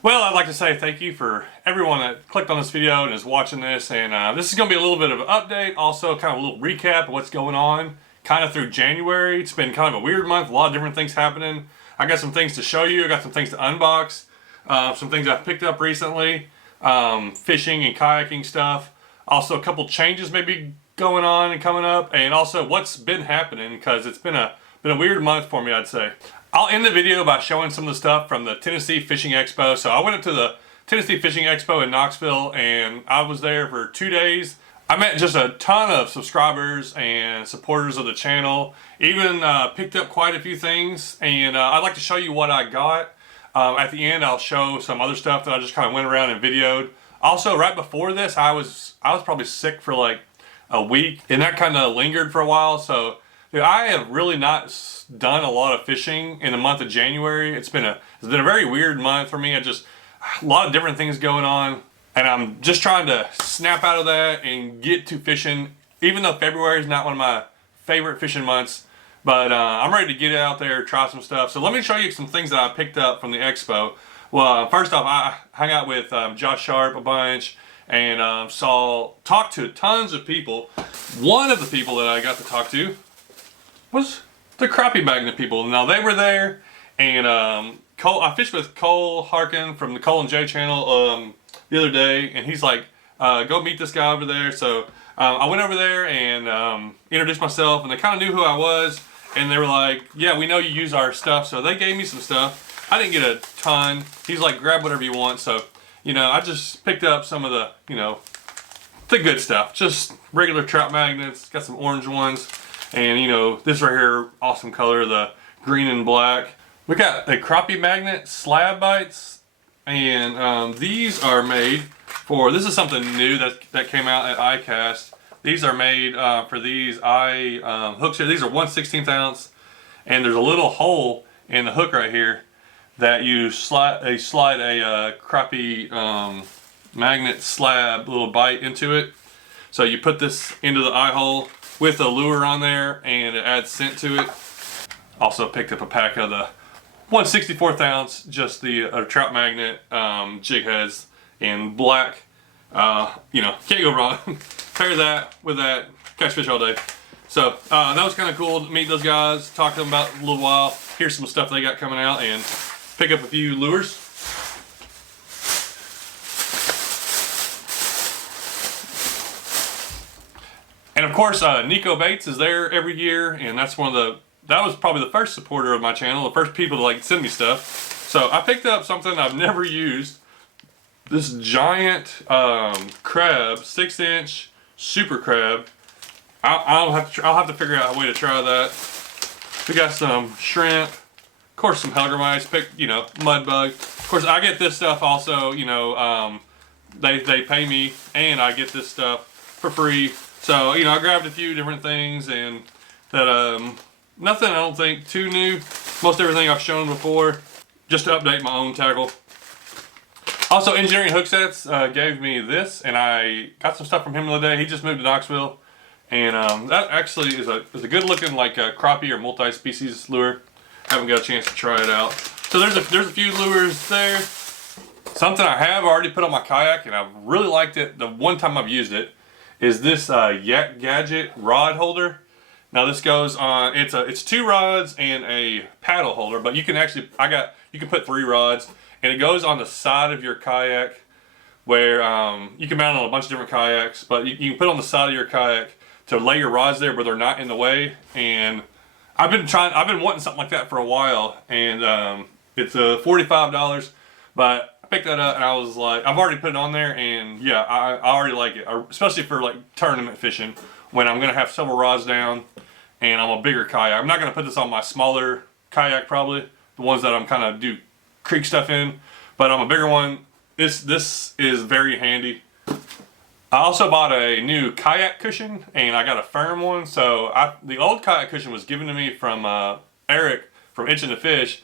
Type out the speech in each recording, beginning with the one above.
Well, I'd like to say thank you for everyone that clicked on this video and is watching this. And this is going to be a little bit of an update, also kind of a little recap of what's going on kind of through January. It's been kind of a weird month, a lot of different things happening. I got some things to show you. I got some things to unbox, some things I've picked up recently, fishing and kayaking stuff. Also, a couple changes maybe going on and coming up, and also what's been happening because it's been a weird month for me, I'd say. I'll end the video by showing some of the stuff from the Tennessee Fishing Expo. So I went up to the Tennessee Fishing Expo in Knoxville and I was there for 2 days. I met just a ton of subscribers and supporters of the channel. Even picked up quite a few things, and I'd like to show you what I got. At the end I'll show some other stuff that I just kind of went around and videoed. Also, right before this I was probably sick for like a week, and that kind of lingered for a while. So dude, I have really not done a lot of fishing in the month of January. It's been a very weird month for me. A lot of different things going on, and I'm just trying to snap out of that and get to fishing. Even though February is not one of my favorite fishing months, but I'm ready to get out there, try some stuff. So let me show you some things that I picked up from the expo. Well, first off, I hung out with Josh Sharp a bunch and talked to tons of people. One of the people that I got to talk to was the Crappie magnet people. Now they were there, and I fished with Cole Harkin from the Cole and Jay channel the other day, and he's like, go meet this guy over there. So I went over there and introduced myself, and they kind of knew who I was, and they were like, yeah, we know you use our stuff. So they gave me some stuff. I didn't get a ton. He's like, grab whatever you want. So, I just picked up some of the, the good stuff. Just regular trout magnets, got some orange ones. And this right here, awesome color, the green and black. We got a crappie magnet slab bites, and these are made for, this is something new that came out at iCast. These are made for these hooks here. These are 1/16 ounce, and there's a little hole in the hook right here that you slide a crappie magnet slab little bite into it. So you put this into the eye hole with a lure on there, and it adds scent to it. Also picked up a pack of the 1/64 ounce, just the trout magnet jig heads in black. Can't go wrong. Pair that with that, catch fish all day. So that was kind of cool to meet those guys, talk to them about a little while, hear some stuff they got coming out, and pick up a few lures. And of course, Nico Baits is there every year, and that was probably the first supporter of my channel, the first people to send me stuff. So I picked up something I've never used. This giant crab, 6-inch super crab. I'll have to figure out a way to try that. We got some shrimp, of course some hellgrammites, mud bug. Of course I get this stuff also, they pay me, and I get this stuff for free. So, I grabbed a few different things, and that, nothing I don't think too new. Most everything I've shown before, just to update my own tackle. Also, Engineering Hook Sets gave me this, and I got some stuff from him the other day. He just moved to Knoxville, and that actually is a good looking crappie or multi-species lure. Haven't got a chance to try it out. So there's a few lures there. Something I have already put on my kayak, and I've really liked it the one time I've used it, is this Yak Gadget rod holder. Now this goes on, it's 2 rods and a paddle holder, but you can actually, you can put 3 rods, and it goes on the side of your kayak, where you can mount it on a bunch of different kayaks, but you can put it on the side of your kayak to lay your rods there where they're not in the way. And I've been wanting something like that for a while, and it's $45, but I picked that up and I was like, I've already put it on there, and yeah, I already like it, especially for tournament fishing when I'm gonna have several rods down and I'm a bigger kayak. I'm not gonna put this on my smaller kayak, probably the ones that I'm kind of do creek stuff in, but on a bigger one, this is very handy. I also bought a new kayak cushion, and I got a firm one. So the old kayak cushion was given to me from Eric from Itching to Fish,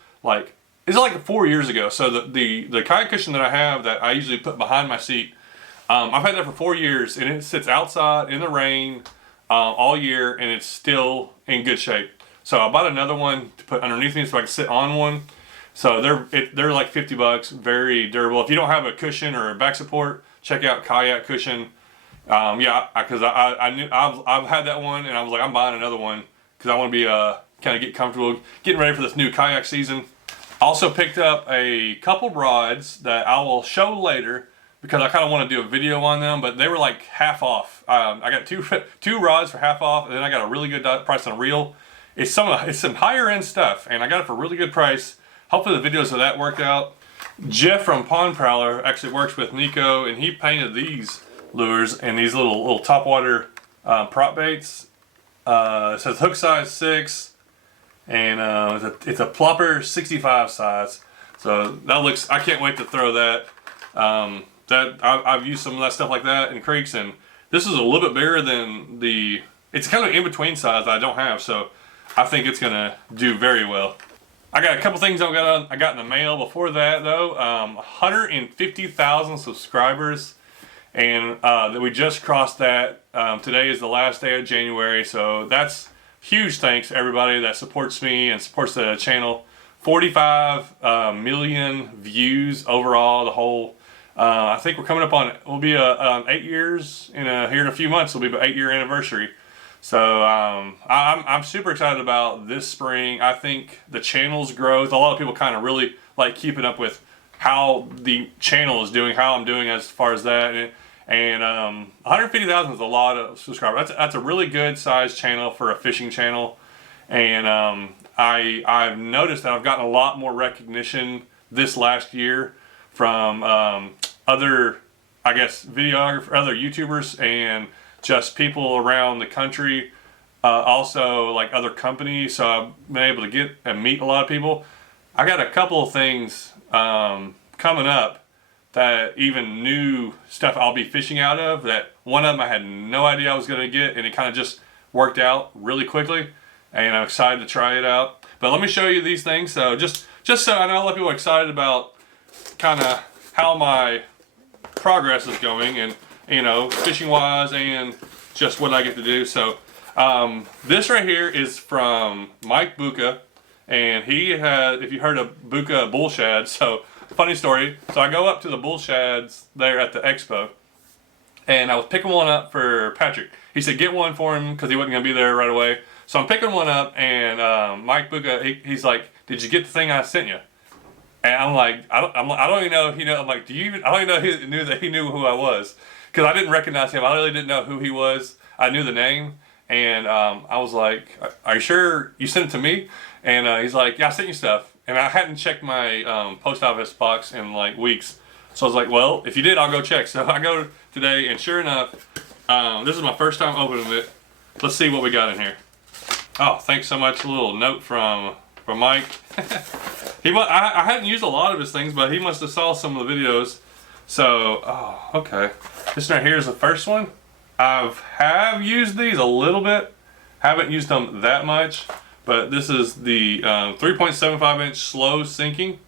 it's 4 years ago. So the kayak cushion that I have that I usually put behind my seat, I've had that for 4 years, and it sits outside in the rain all year, and it's still in good shape. So I bought another one to put underneath me so I can sit on one. So they're like 50 bucks, very durable. If you don't have a cushion or a back support, check out Kayak Cushion. Yeah, because I knew I've had that one, and I was like, I'm buying another one because I want to be kind of get comfortable getting ready for this new kayak season. Also picked up a couple rods that I will show later because I kind of want to do a video on them, but they were like half off. I got two rods for half off, and then I got a really good price on a reel. It's some higher end stuff, and I got it for a really good price. Hopefully the videos of that worked out. Jeff from Pond Prowler actually works with Nico, and he painted these lures and these little topwater prop baits. It says hook size 6, and it's a plopper 65 size. So that looks, I can't wait to throw that. I've used some of that stuff like that in creeks, and this is a little bit bigger than it's kind of in between size that I don't have, so I think it's gonna do very well. I got a couple things I got in the mail before that though. 150,000 subscribers, and we just crossed that. Today is the last day of January, so that's huge thanks to everybody that supports me and supports the channel. 45 million views overall, the whole. I think we're coming up on, we'll be 8 years here in a few months. It'll be an 8-year anniversary. So I'm super excited about this spring. I think the channel's growth, a lot of people kind of really like keeping up with how the channel is doing, how I'm doing as far as that. And 150,000 is a lot of subscribers. That's a really good sized channel for a fishing channel. And I've noticed that I've gotten a lot more recognition this last year from other, I guess, videographers, other YouTubers, and just people around the country, also like other companies. So I've been able to get and meet a lot of people. I got a couple of things coming up that even new stuff I'll be fishing out of, that one of them I had no idea I was going to get, and it kind of just worked out really quickly, and I'm excited to try it out. But let me show you these things. So just so I know a lot of people are excited about kind of how my progress is going, and fishing wise, and just what I get to do. So this right here is from Mike Buka, and he had, if you heard of Buka bull shad, so funny story. So I go up to the bull shads there at the Expo, and I was picking one up for Patrick. He said get one for him because he wasn't gonna be there right away. So I'm picking one up, and Mike Buka, he's like, "Did you get the thing I sent you?" And I'm like, I don't even know if he know. I'm like, I don't even know if he knew that he knew who I was, because I didn't recognize him. I really didn't know who he was. I knew the name, and I was like, "Are you sure you sent it to me?" And he's like, "Yeah, I sent you stuff." And I hadn't checked my post office box in like weeks, so I was like, "Well, if you did, I'll go check." So I go today, and sure enough, this is my first time opening it. Let's see what we got in here. Oh, thanks so much. A little note from Mike. I hadn't used a lot of his things, but he must have saw some of the videos. So, oh, okay. This right here is the first one. Have used these a little bit. Haven't used them that much. But this is the 3.75 inch slow sinking.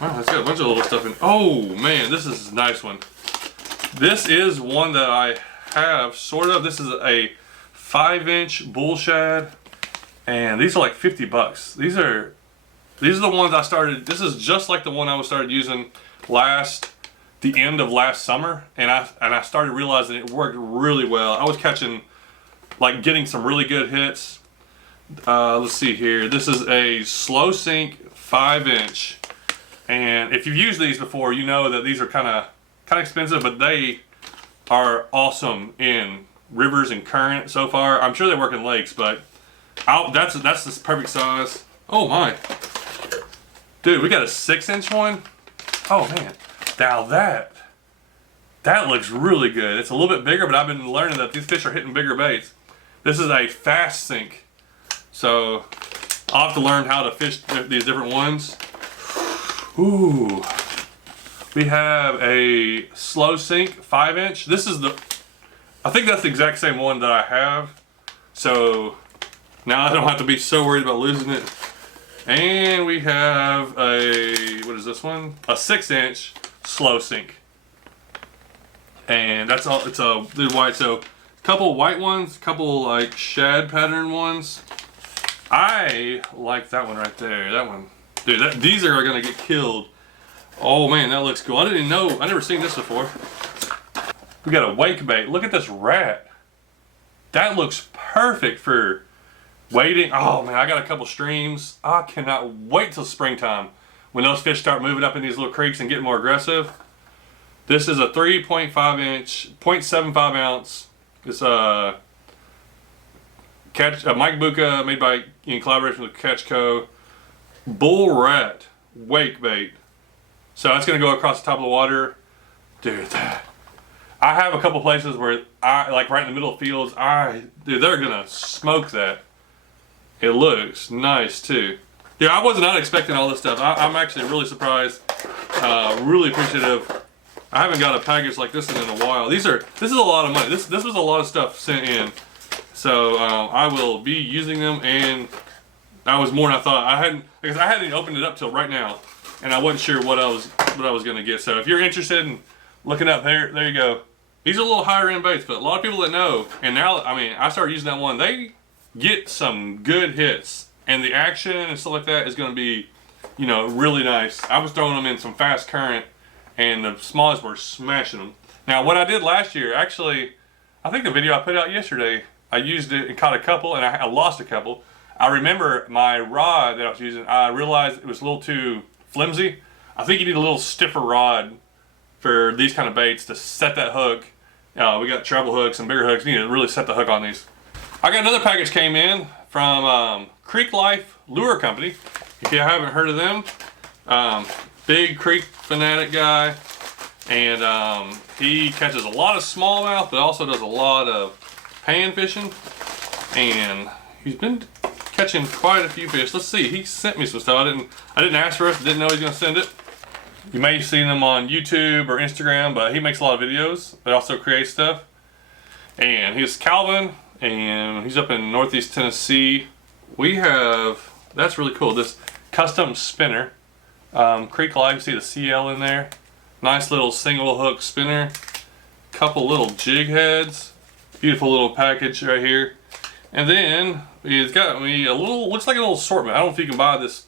Wow, it's got a bunch of little stuff in. Oh man, this is a nice one. This is one that I have, sort of. This is a 5-inch bull shad, and these are like 50 bucks. These are the ones I started. This is just like the one I started using the end of last summer, and I started realizing it worked really well. I was catching, like, getting some really good hits. Let's see here. This is a slow sink 5-inch, and if you've used these before, you know that these are kind of expensive, but they are awesome in rivers and current so far. I'm sure they work in lakes, but that's the perfect size. Oh my, dude, we got a 6-inch one. Oh man, now that looks really good. It's a little bit bigger, but I've been learning that these fish are hitting bigger baits. This is a fast sink, so I'll have to learn how to fish these different ones. Ooh, we have a slow sink 5-inch. This is I think that's the exact same one that I have. So now I don't have to be so worried about losing it. And we have what is this one? A 6-inch slow sink. And that's all, it's a white, so a couple white ones, a couple like shad pattern ones. I like that one right there. That one, Dude, these are gonna get killed. Oh man, that looks cool. I didn't know, I never seen this before. We got a wake bait. Look at this rat. That looks perfect for wading. Oh man, I got a couple streams. I cannot wait till springtime when those fish start moving up in these little creeks and getting more aggressive. This is a 3.5 inch, 0.75 ounce. It's a Mike Buka, made by, in collaboration with Catch Co. Bull rat wake bait. So that's gonna go across the top of the water. Dude, I have a couple places where like right in the middle of fields, dude, they're gonna smoke that. It looks nice too. Yeah, I was not expecting all this stuff. I'm actually really surprised, really appreciative. I haven't got a package like this in a while. This is a lot of money. This was a lot of stuff sent in. So I will be using them, and that was more than I thought. Because I hadn't opened it up till right now, and I wasn't sure what I was gonna get. So if you're interested in looking up there you go. These are a little higher end baits, but a lot of people that know, and now, I mean, I started using that one, they get some good hits, and the action and stuff like that is gonna be, you know, really nice. I was throwing them in some fast current, and the smallest were smashing them. Now, what I did last year, actually, I think the video I put out yesterday, I used it and caught a couple, and I lost a couple. I remember my rod that I was using, I realized it was a little too flimsy. I think you need a little stiffer rod for these kind of baits to set that hook. We got treble hooks and bigger hooks. You need to really set the hook on these. I got another package came in from Creek Life Lure Company. If you haven't heard of them, big creek fanatic guy, and he catches a lot of smallmouth, but also does a lot of pan fishing, and he's been catching quite a few fish. Let's see, he sent me some stuff. I didn't ask for it, didn't know he was gonna send it. You may have seen him on YouTube or Instagram, but he makes a lot of videos, but also creates stuff. And he's Calvin, and he's up in Northeast Tennessee. We have, that's really cool, this custom spinner. Creek Life, you see the CL in there. Nice little single hook spinner. Couple little jig heads. Beautiful little package right here. And then he's got me a little, looks like a little assortment. I don't know if you can buy this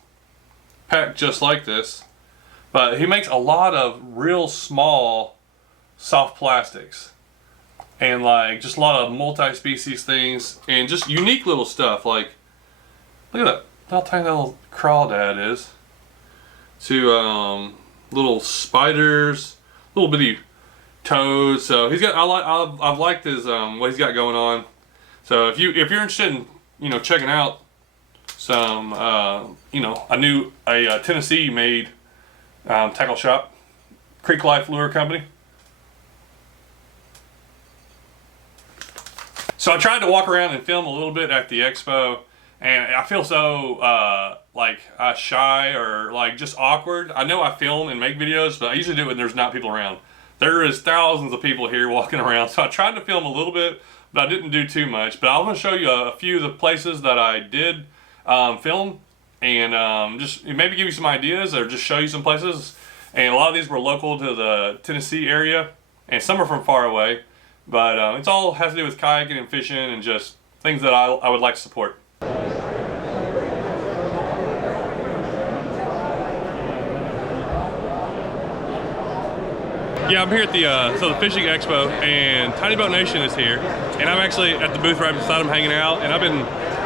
pack just like this, but he makes a lot of real small soft plastics, and like just a lot of multi-species things, and just unique little stuff. Like, look at that, how tiny that little crawdad is. To little spiders, little bitty toads. So he's got, I've liked his what he's got going on. So if you're interested in, you know, checking out some you know, a Tennessee made tackle shop, Creek Life Lure Company. So I tried to walk around and film a little bit at the expo, and I feel so like shy or like just awkward. I know I film and make videos, but I usually do it when there's not people around. There is thousands of people here walking around, so I tried to film a little bit, but I didn't do too much. But I'm going to show you a few of the places that I did film, and just maybe give you some ideas, or just show you some places. And a lot of these were local to the Tennessee area, and some are from far away. But it's all has to do with kayaking and fishing, and just things that I would like to support. Yeah, I'm here at the Fishing Expo, and Tiny Boat Nation is here, and I'm actually at the booth right beside them hanging out, and I've been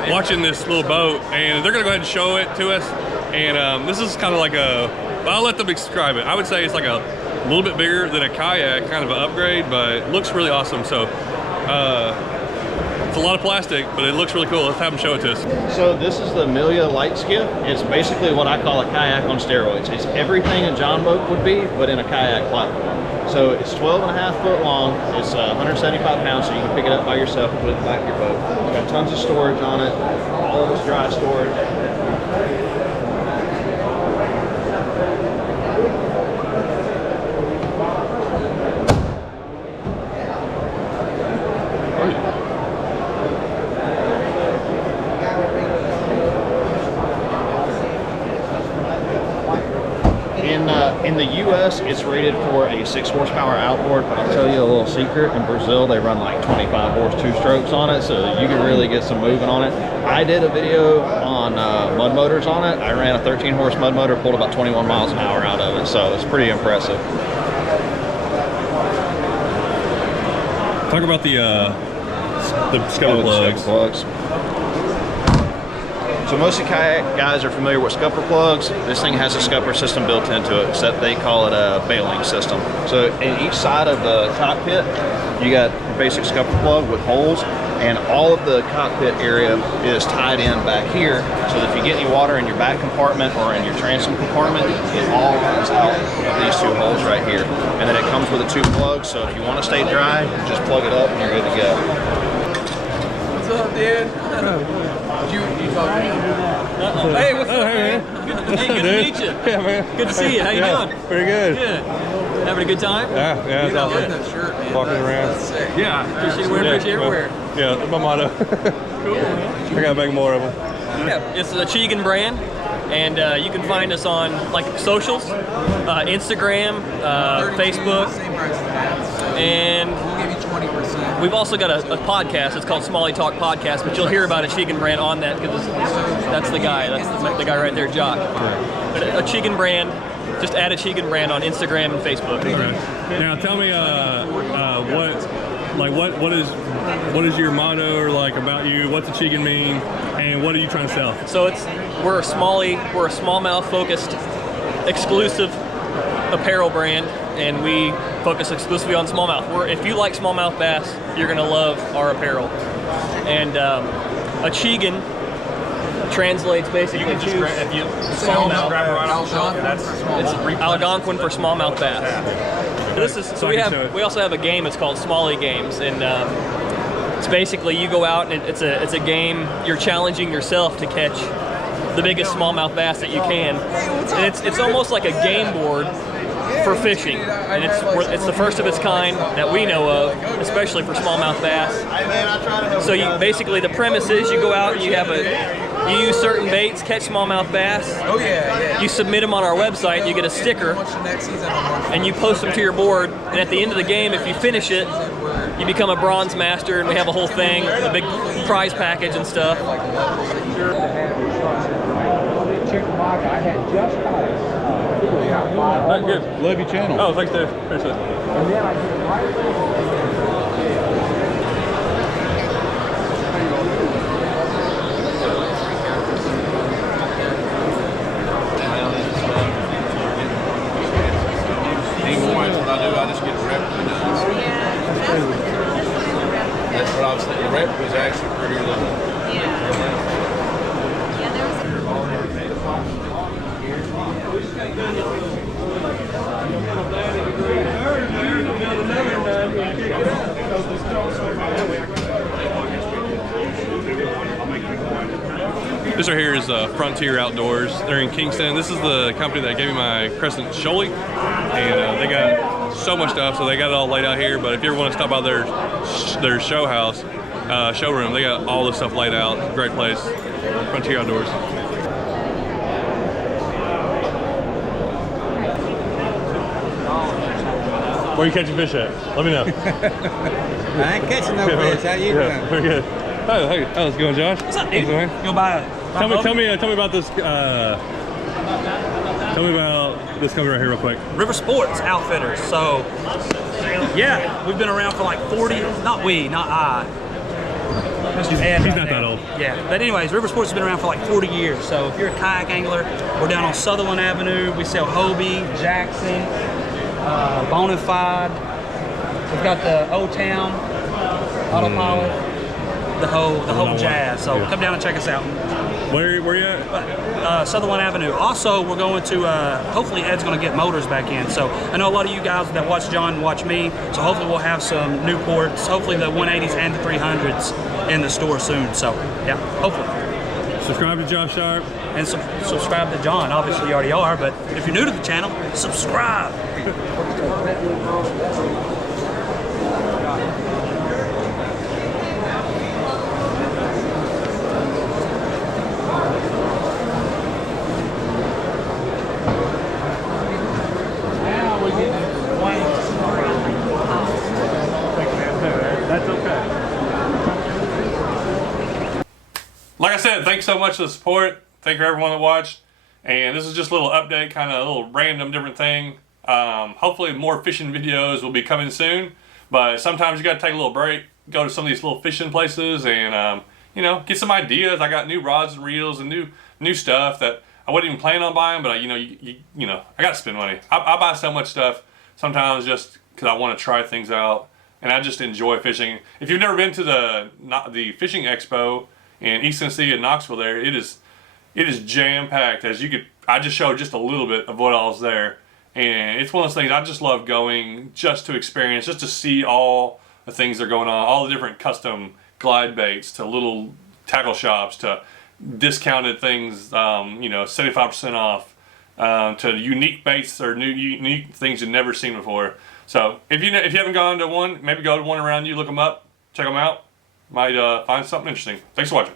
watching this little boat, and they're gonna go ahead and show it to us. And this is kind of like well, I'll let them describe it. I would say it's like a little bit bigger than a kayak, kind of an upgrade, but it looks really awesome. So it's a lot of plastic, but it looks really cool. Let's have them show it to us. So this is the Amelia Light Skiff. It's basically what I call a kayak on steroids. It's everything a John boat would be, but in a kayak platform. So it's 12.5 foot long. It's 175 pounds, so you can pick it up by yourself and put it in the back of your boat. It's got tons of storage on it. All of it's dry storage. In the US, it's rated for a 6 horsepower outboard, but I'll tell you a little secret. In Brazil, they run like 25 horse two strokes on it, so you can really get some moving on it. I did a video on on mud motors on it. I ran a 13 horse mud motor, pulled about 21 miles an hour out of it, so it's pretty impressive. Talk about the scupper plugs. So most of the kayak guys are familiar with scupper plugs. This thing has a scupper system built into it, except they call it a bailing system. So in each side of the cockpit, you got a basic scupper plug with holes, and all of the cockpit area is tied in back here, so that if you get any water in your back compartment or in your transom compartment, it all runs out of these two holes right here. And then it comes with a two plugs, so if you want to stay dry, just plug it up and you're good to go. What's up, dude? You talking? Hey, what's up, man? Hey, good to meet you. Yeah, man. Good to see you. How you doing? Pretty good. Good. Having a good time? Yeah, it's I awesome. love that shirt, man. Walking around. That's sick. Yeah. Appreciate you wearing appreciate everywhere. Yeah, that's my motto. Cool, man. I gotta make more of them. Yeah, it's the Chegan brand, and you can find us on like socials, Instagram, Facebook, Same price as that. So and we'll give you 20%. we've also got a podcast. It's called Smalley Talk Podcast, but you'll hear about a Chegan brand on that because that's the guy. That's the guy right there, Jock. But a Chegan brand. Just add a Chegan brand on Instagram and Facebook. Now tell me, what is your motto or like about you? What's a Chegan mean, and what are you trying to sell? So we're a smallmouth focused, exclusive apparel brand, and we focus exclusively on smallmouth. If you like smallmouth bass, you're gonna love our apparel. And a Chegan translates basically to smallmouth. It's Algonquin for smallmouth bass. We also have a game. It's called Smalley Games, and it's basically you go out and it's a game. You're challenging yourself to catch the biggest smallmouth bass that you can, and it's almost like a game board for fishing, and it's the first of its kind that we know of, especially for smallmouth bass. So basically the premise is you go out and you use certain baits, catch smallmouth bass. Oh yeah. You submit them on our website, you get a sticker, and you post them to your board. And at the end of the game, if you finish it, you become a bronze master, and we have a whole thing, a big prize package and stuff. Good. Love your channel. Oh, thanks, Dave. Appreciate it. What I do, I just get a replica done. That's what I was thinking. The replica is actually pretty little. This right here is Frontier Outdoors. They're in Kingston. This is the company that gave me my Crescent Shoaly, and they got so much stuff. So they got it all laid out here. But if you ever want to stop by their showroom, they got all this stuff laid out. Great place, Frontier Outdoors. Where are you catching fish at? Let me know. I ain't catching no fish. How you doing? Very good. Oh, hey, how's it going, Josh? What's up, dude? How's it going? Go buy Tell me about this. Tell me about this company right here, real quick. River Sports Outfitters. So, yeah, we've been around for like 40. Not I. He's not that old. Yeah, but anyways, River Sports has been around for like 40 years. So if you're a kayak angler, we're down on Sutherland Avenue. We sell Hobie, Jackson, Bonafide. We've got the Old Town, Autopilot, the whole jazz. So come down and check us out. Where you at? Sutherland Avenue. Also, we're going to, hopefully Ed's going to get motors back in. So I know a lot of you guys that watch John watch me. So hopefully we'll have some Newports, hopefully the 180s and the 300s in the store soon. So yeah, hopefully. Subscribe to Josh Sharp. And subscribe to John. Obviously you already are, but if you're new to the channel, subscribe. Like I said, said, thanks so much for the support. Thank you everyone that watched. And this is just a little update, kind of a little random different thing. Hopefully more fishing videos will be coming soon. But sometimes you got to take a little break, go to some of these little fishing places, and you know, get some ideas. I got new rods and reels and new stuff that I wasn't even planning on buying, but you know, I got to spend money. I buy so much stuff sometimes just because I want to try things out, and I just enjoy fishing. If you've never been to the fishing expo in East Tennessee in Knoxville, there it is jam packed. I just showed just a little bit of what all was there. And it's one of those things I just love going just to experience, just to see all the things that are going on, all the different custom glide baits to little tackle shops to discounted things, you know, 75% off, to unique baits or unique things you've never seen before. So if you haven't gone to one, maybe go to one around you, look them up, check them out. Might find something interesting. Thanks for watching.